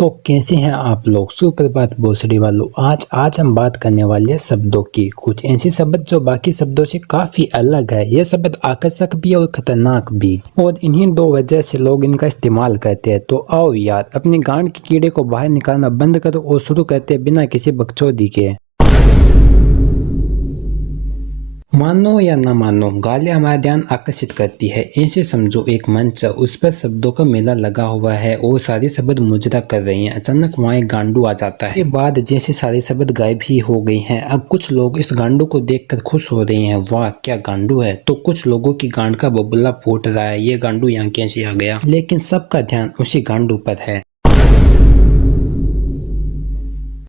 तो कैसे हैं आप लोग। सुप्रभात भोसड़ी वालों। आज हम बात करने वाले हैं शब्दों की। कुछ ऐसे शब्द जो बाकी शब्दों से काफी अलग है। ये शब्द आकर्षक भी और खतरनाक भी, और इन्हीं दो वजह से लोग इनका इस्तेमाल करते हैं। तो आओ यार, अपनी गांड के कीड़े को बाहर निकालना बंद करो और शुरू करते हैं बिना किसी बकचोदी के। मानो या न मानो, गालियां हमारा ध्यान आकर्षित करती है। ऐसे समझो एक मंच है, उस पर शब्दों का मेला लगा हुआ है और सारे शब्द मुजरा कर रहे हैं। अचानक वहाँ एक गांडू आ जाता है। इसके बाद जैसे सारे शब्द गायब ही हो गए हैं। अब कुछ लोग इस गांडू को देखकर खुश हो रहे हैं, वाह क्या गांडू है। तो कुछ लोगों की गांड का बबुला फूट रहा है, ये गांडू यहाँ कैसे आ गया। लेकिन सबका ध्यान उसी गांडू पर है।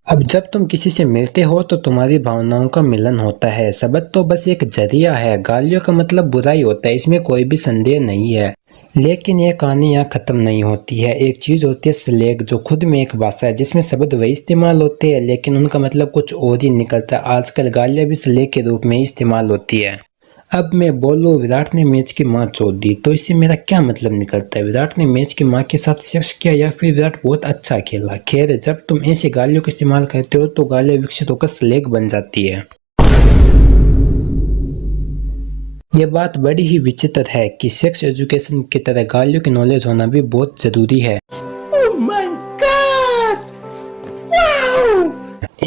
अब जब तुम किसी से मिलते हो तो तुम्हारी भावनाओं का मिलन होता है। शब्द तो बस एक जरिया है। गालियों का मतलब बुराई होता है, इसमें कोई भी संदेह नहीं है। लेकिन ये कहानी यहाँ खत्म नहीं होती है। एक चीज होती है स्लैंग, जो खुद में एक भाषा है जिसमें शब्द वही इस्तेमाल होते हैं लेकिन उनका मतलब कुछ और ही निकलता है। आजकल गालियां भी स्लैंग के रूप में ही इस्तेमाल होती है। अब मैं बोलूं विराट ने मैच की मां चोद दी, तो इससे मेरा क्या मतलब निकलता है। विराट ने मैच की मां के साथ सेक्स किया या फिर विराट बहुत अच्छा खेला। खैर, जब तुम ऐसी गालियों का इस्तेमाल करते हो तो गालियां विकसित होकर स्लैंग बन जाती है। ये बात बड़ी ही विचित्र है कि सेक्स एजुकेशन की तरह गालियों की नॉलेज होना भी बहुत जरूरी है।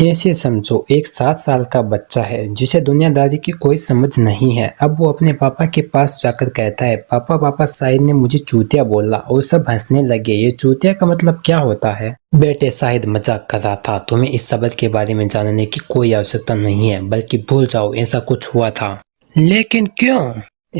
ऐसे समझो एक 7 साल का बच्चा है जिसे दुनियादारी की कोई समझ नहीं है। अब वो अपने पापा के पास जाकर कहता है, पापा पापा शाहिद ने मुझे चूतिया बोला, और सब हंसने लगे। ये चूतिया का मतलब क्या होता है। बेटे शाहिद मजाक कर रहा था, तुम्हें इस शब्द के बारे में जानने की कोई आवश्यकता नहीं है, बल्कि भूल जाओ ऐसा कुछ हुआ था। लेकिन क्यों।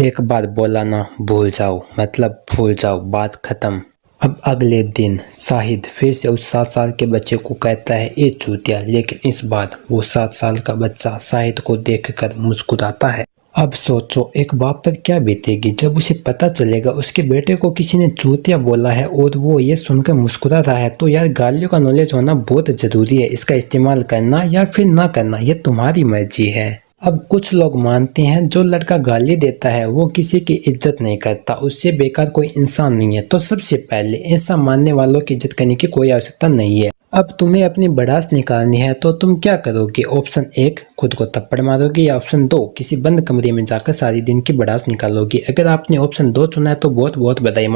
एक बार बोला ना, भूल जाओ मतलब भूल जाओ, बात खत्म। अब अगले दिन शाहिद फिर से उस 7 साल के बच्चे को कहता है ए चूतिया, लेकिन इस बार वो 7 साल का बच्चा शाहिद को देखकर मुस्कुराता है। अब सोचो एक बाप पर क्या बीतेगी जब उसे पता चलेगा उसके बेटे को किसी ने चूतिया बोला है और वो ये सुनकर मुस्कुरा रहा है। तो यार गालियों का नॉलेज होना बहुत जरूरी है। इसका इस्तेमाल करना या फिर ना करना ये तुम्हारी मर्जी है। अब कुछ लोग मानते हैं जो लड़का गाली देता है वो किसी की इज्जत नहीं करता, उससे बेकार कोई इंसान नहीं है। तो सबसे पहले ऐसा मानने वालों की इज्जत करने की कोई आवश्यकता नहीं है। अब तुम्हें अपनी भड़ास निकालनी है तो तुम क्या करोगे। ऑप्शन 1 खुद को थप्पड़ मारोगे, या ऑप्शन 2 किसी बंद कमरे में जाकर सारी दिन की भड़ास निकालोगे। अगर आपने ऑप्शन 2 चुना है तो बहुत बहुत बधाई।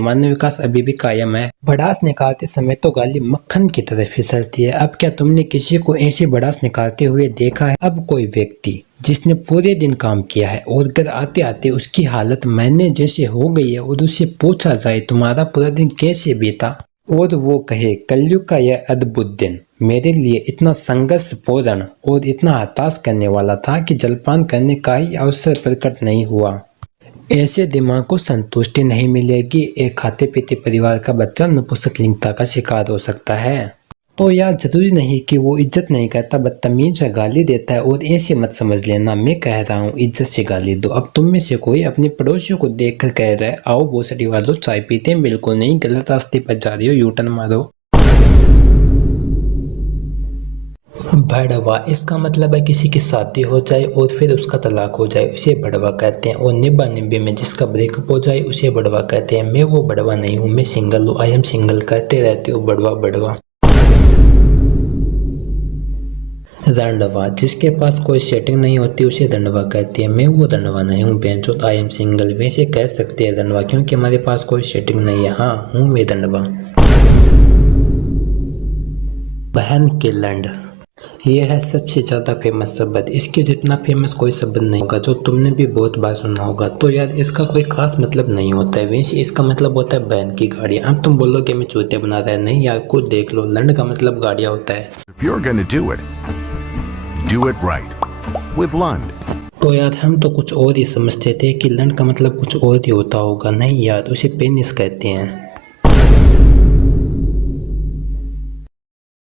मानव विकास अभी भी कायम है। भड़ास निकालते समय तो गाली मक्खन की तरह फिसलती है। अब क्या तुमने किसी को ऐसी भड़ास निकालते हुए देखा है। अब कोई व्यक्ति जिसने पूरे दिन काम किया है और घर आते आते उसकी हालत मरने जैसे हो गई है और उससे पूछा जाए तुम्हारा पूरा दिन कैसे बीता, और वो कहे कलयुग का यह अद्भुत दिन मेरे लिए इतना संघर्षपूर्ण और इतना हताश करने वाला था कि जलपान करने का ही अवसर प्रकट नहीं हुआ। ऐसे दिमाग को संतुष्टि नहीं मिलेगी। एक खाते पीते परिवार का बच्चा नपुंसकलिंगता का शिकार हो सकता है। तो यार जरूरी नहीं कि वो इज्जत नहीं करता, बदतमीज या गाली देता है। और ऐसे मत समझ लेना मैं कह रहा हूँ इज्जत से गाली दो। अब तुम में से कोई अपने पड़ोसियों को देखकर कह रहा है आओ भोसड़ी वालों चाय पीते हैं, बिल्कुल नहीं, गलत रास्ते पर जा रही हो, यू टर्न मारो। भड़वा, इसका मतलब है किसी की शादी हो जाए और फिर उसका तलाक हो जाए उसे भड़वा कहते हैं। और निब्बा निब्बे में जिसका ब्रेकअप हो जाए उसे भड़वा कहते हैं। मैं वो भड़वा नहीं हूँ, मैं सिंगल हूँ, आई एम सिंगल कहते रहते हो भड़वा भड़वा। दंडवा, जिसके पास कोई सेटिंग नहीं होती उसे दंडवा कहते हैं। मैं वो दंडवा नहीं हूँ बेंचो, आई एम सिंगल। वैसे कह सकते हैं दंडवा क्योंकि हमारे पास कोई सेटिंग नहीं है। हाँ हूँ मैं दंडवा। बहन के लंड, ये है सबसे ज्यादा फेमस शब्द। इसके जितना फेमस कोई शब्द नहीं होगा, जो तुमने भी बहुत बार सुना होगा। तो यार इसका कोई खास मतलब नहीं होता है। वैसे इसका मतलब होता है बहन की गाड़ी। अब तुम बोलोगे मैं चूतिया बना रहा है, नहीं यार खुद देख लो, लंड का मतलब गाड़ियां होता है। If you're gonna do it right with Lund. तो यार हम तो कुछ और ही समझते थे कि लंड का मतलब कुछ और ही होता होगा। नहीं यार, उसे पेनिस कहते हैं।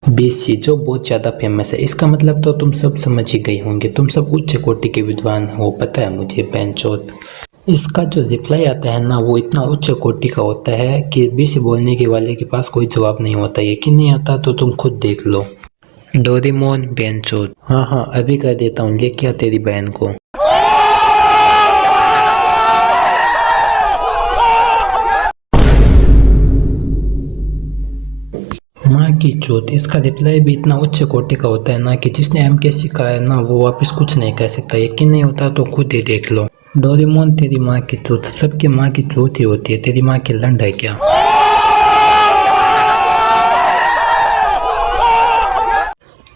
बीसी, जो बहुत ज्यादा फेमस है। इसका मतलब तो तुम सब समझ ही गए होंगे, तुम सब उच्च कोटि के विद्वान हो, पता है मुझे बेंचोत। इसका जो रिप्लाई आता है ना वो इतना उच्च कोटि का होता है कि बीसी बोलने के वाले के पास कोई जवाब नहीं होता। यकीन नहीं आता तो तुम खुद देख लो। डोरेमोन बेंचोद। हाँ हाँ अभी कर देता हूँ, लेके आ तेरी बहन को। माँ की चोट, इसका रिप्लाई भी इतना उच्च कोटि का होता है ना कि जिसने एमके सिखाया है ना वो वापस कुछ नहीं कह सकता। यकीन नहीं होता तो खुद ही देख लो। डोरेमोन तेरी माँ की चोट, सबकी माँ की चोट ही होती है, तेरी माँ की लंड है क्या?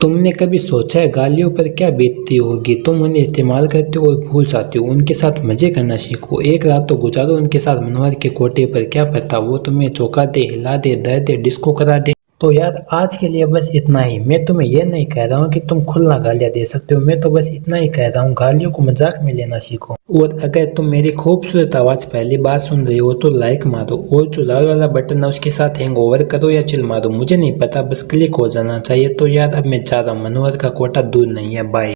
तुमने कभी सोचा है गालियों पर क्या बीतती होगी? तुम उन्हें इस्तेमाल करते हो और भूल जाते हो। उनके साथ मजे करना सीखो, एक रात तो गुजारो उनके साथ। मनोहर के कोटे पर क्या पता वो तुम्हें चौंका दे, हिला दे, दर्द दे, डिस्को करा दे। तो यार आज के लिए बस इतना ही। मैं तुम्हें यह नहीं कह रहा हूँ कि तुम खुला गालियाँ दे सकते हो, मैं तो बस इतना ही कह रहा हूँ गालियों को मजाक में लेना सीखो। और अगर तुम मेरी खूबसूरत आवाज पहली बार सुन रही हो तो लाइक मारो, और जो लाल वाला बटन है उसके साथ हैंग ओवर करो या चिल मारो, मुझे नहीं पता, बस क्लिक हो जाना चाहिए। तो यार अब मैं जा रहा हूँ, मनोहर का कोटा दूर नहीं है। बाय।